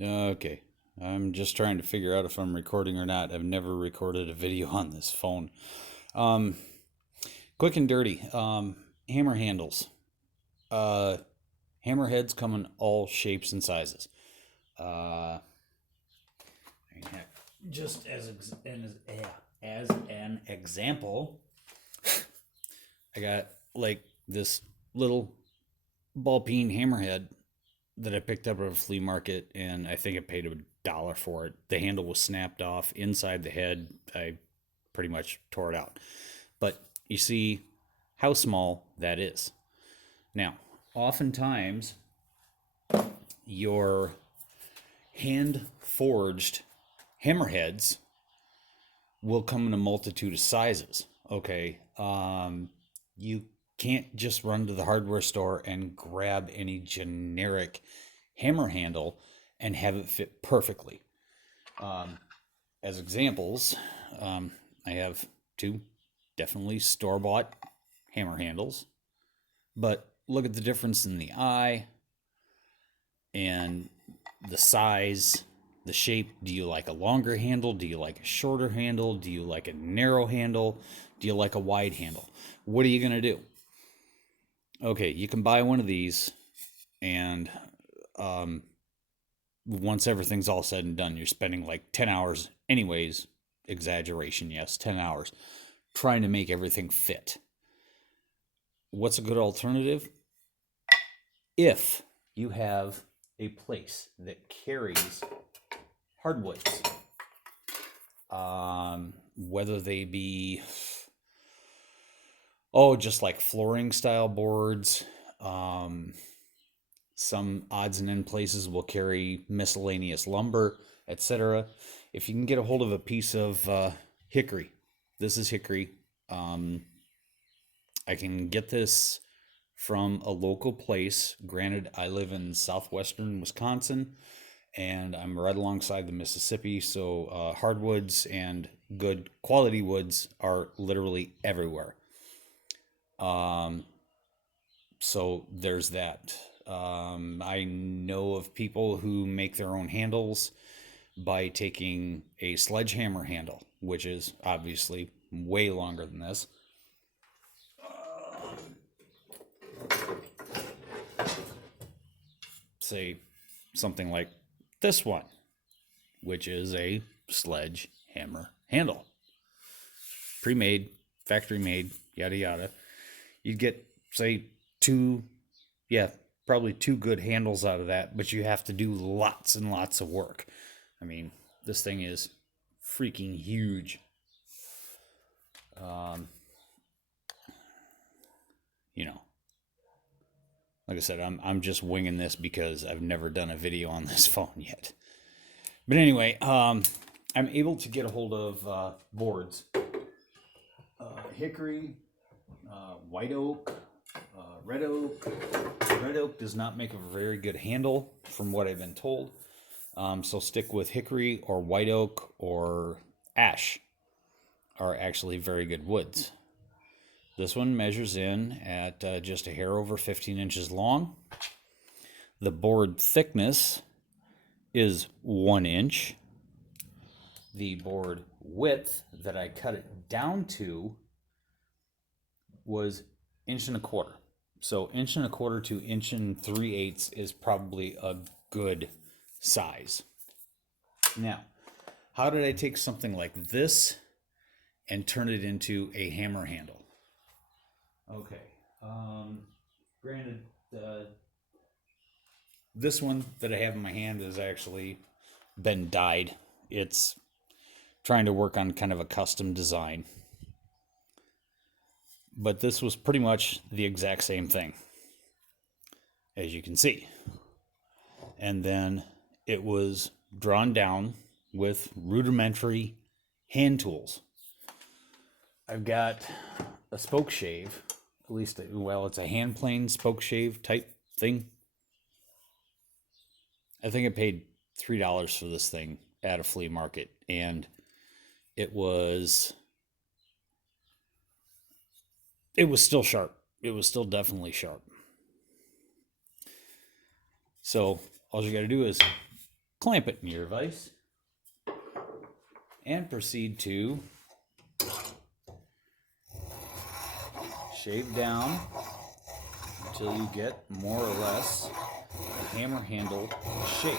Okay. I'm just trying to figure out if I'm recording or not. I've never recorded a video on this phone. Um, Quick and dirty. Hammer handles. Uh, Hammerheads come in all shapes and sizes. Uh, just as an example, I got like this little ball peen hammerhead that I picked up at a flea market, and I think I paid $1 for it. The handle was snapped off inside the head. I pretty much tore it out. But you see how small that is. Now, oftentimes, your hand forged hammerheads will come in a multitude of sizes. Okay. You can't just run to the hardware store and grab any generic hammer handle and have it fit perfectly. Um, as examples, I have two definitely store bought hammer handles, but look at the difference in the eye and the size, the shape. Do you like a longer handle? Do you like a shorter handle? Do you like a narrow handle? Do you like a wide handle? What are you going to do? Okay, you can buy one of these, and um, once everything's all said and done, you're spending like 10 hours, anyways, exaggeration, yes, 10 hours, trying to make everything fit. What's a good alternative? If you have a place that carries hardwoods, whether they be, just like flooring style boards, some odds and end places will carry miscellaneous lumber, etc. If you can get a hold of a piece of hickory, this is hickory. Um, I can get this from a local place. Granted, I live in southwestern Wisconsin and I'm right alongside the Mississippi, so hardwoods and good quality woods are literally everywhere. Um, so there's that. I know of people who make their own handles by taking a sledgehammer handle, which is obviously way longer than this. Say something like this one, which is a sledgehammer handle. Pre made, factory made, yada yada. You'd get, say, two, yeah, probably two good handles out of that, but you have to do lots and lots of work. I mean, this thing is freaking huge. Um, you know, like I said, I'm just winging this because I've never done a video on this phone yet. But anyway, I'm able to get a hold of boards, hickory, white oak, red oak. Red oak does not make a very good handle, from what I've been told. So stick with hickory or white oak or ash are actually very good woods. This one measures in at just a hair over 15 inches long. The board thickness is 1 inch. The board width that I cut it down to was 1.25 inches. So 1.25 inches to 1 3/8 is probably a good size. Now, how did I take something like this and turn it into a hammer handle? Okay. Granted, this one that I have in my hand has actually been dyed. It's trying to work on kind of a custom design. But this was pretty much the exact same thing, as you can see. And then it was drawn down with rudimentary hand tools. I've got a spoke shave, at least, well, it's a hand plane spoke shave type thing. I think I paid $3 for this thing at a flea market, and it was it was still sharp. It was still definitely sharp. So all you got to do is clamp it in your vise, and proceed to shave down until you get more or less a hammer handle shape.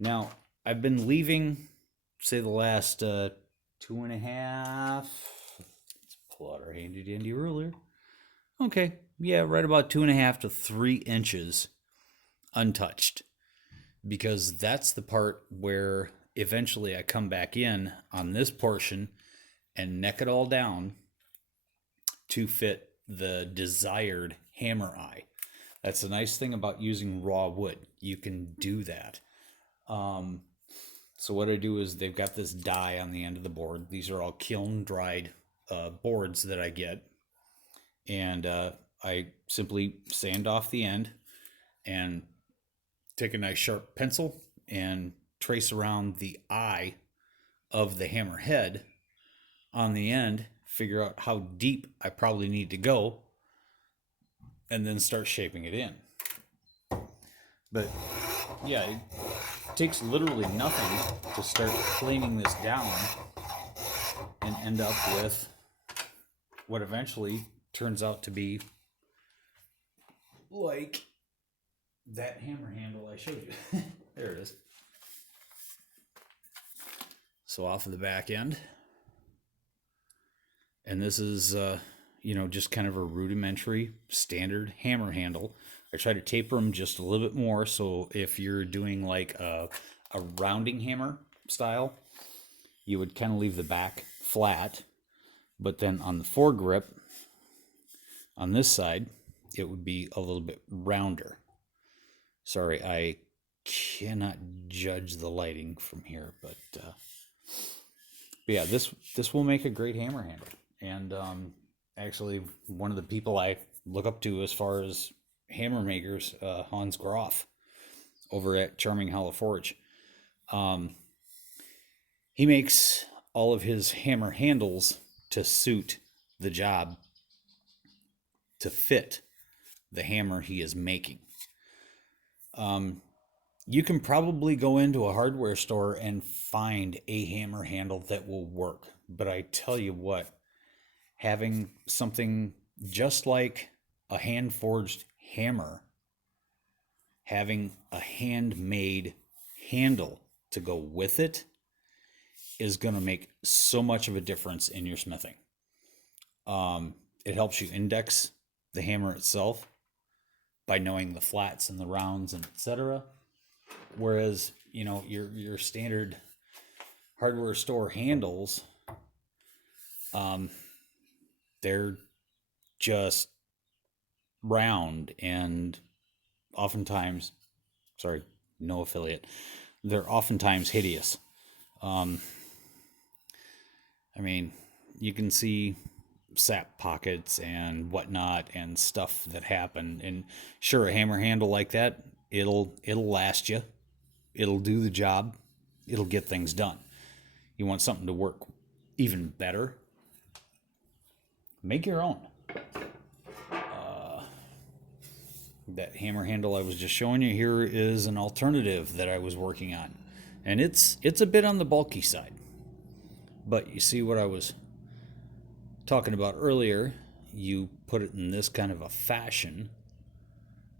Now, I've been leaving, say, the last 2.5. Let's pull out our handy dandy ruler. Okay, yeah, right about 2.5 to 3 inches untouched, because that's the part where eventually I come back in on this portion and neck it all down to fit the desired hammer eye. That's the nice thing about using raw wood. You can do that. So what I do is they've got this die on the end of the board. These are all kiln dried boards that I get. And I simply sand off the end and take a nice sharp pencil and trace around the eye of the hammer head on the end, figure out how deep I probably need to go, and then start shaping it in. But yeah, it takes literally nothing to start planing this down and end up with what eventually turns out to be like that hammer handle I showed you. There it is. So off of the back end. And this is, just kind of a rudimentary standard hammer handle. I try to taper them just a little bit more. So if you're doing like a rounding hammer style, you would kind of leave the back flat. But then on the foregrip, on this side, it would be a little bit rounder. Sorry, I cannot judge the lighting from here, but yeah, this will make a great hammer handle. And actually, one of the people I look up to as far as hammer makers, Hans Groff, over at Charming Hollow Forge. He makes all of his hammer handles to suit the job, to fit the hammer he is making. You can probably go into a hardware store and find a hammer handle that will work. But I tell you what, having something just like a hand-forged hammer, having a handmade handle to go with it, is going to make so much of a difference in your smithing. It helps you index the hammer itself by knowing the flats and the rounds and etc. Whereas, your standard hardware store handles, they're just round and oftentimes, sorry, no affiliate, they're oftentimes hideous. You can see sap pockets and whatnot and stuff that happen. And sure, a hammer handle like that, it'll last you. It'll do the job. It'll get things done. You want something to work even better? Make your own. That hammer handle I was just showing you here is an alternative that I was working on. And it's a bit on the bulky side. But you see what I was talking about earlier, you put it in this kind of a fashion,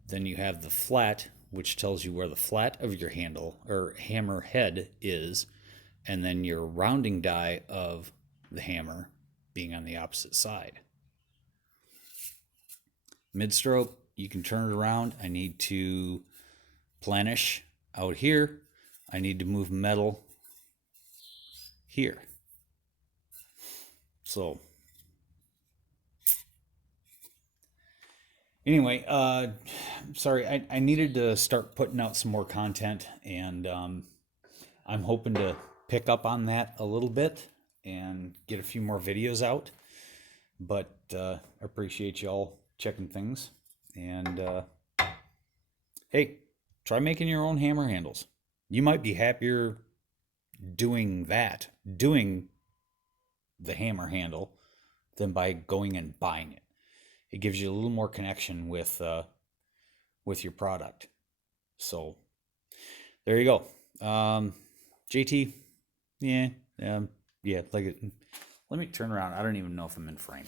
then you have the flat, which tells you where the flat of your handle or hammer head is, and then your rounding die of the hammer being on the opposite side. Mid-stroke, you can turn it around. I need to planish out here. I need to move metal here. So anyway, sorry, I needed to start putting out some more content, and I'm hoping to pick up on that a little bit and get a few more videos out. But I appreciate y'all checking things. And hey, try making your own hammer handles. You might be happier doing the hammer handle, than by going and buying it. It gives you a little more connection with your product. So there you go. JT, yeah, yeah. Like, let me turn around. I don't even know if I'm in frame.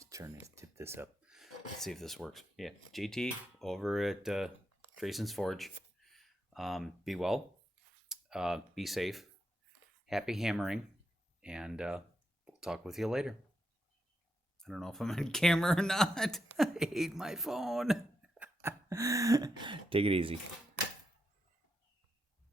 Let's tip this up. Let's see if this works. Yeah, JT over at Drayson's Forge. Be well. Be safe. Happy hammering, and we'll talk with you later. I don't know if I'm on camera or not. I hate my phone. Take it easy.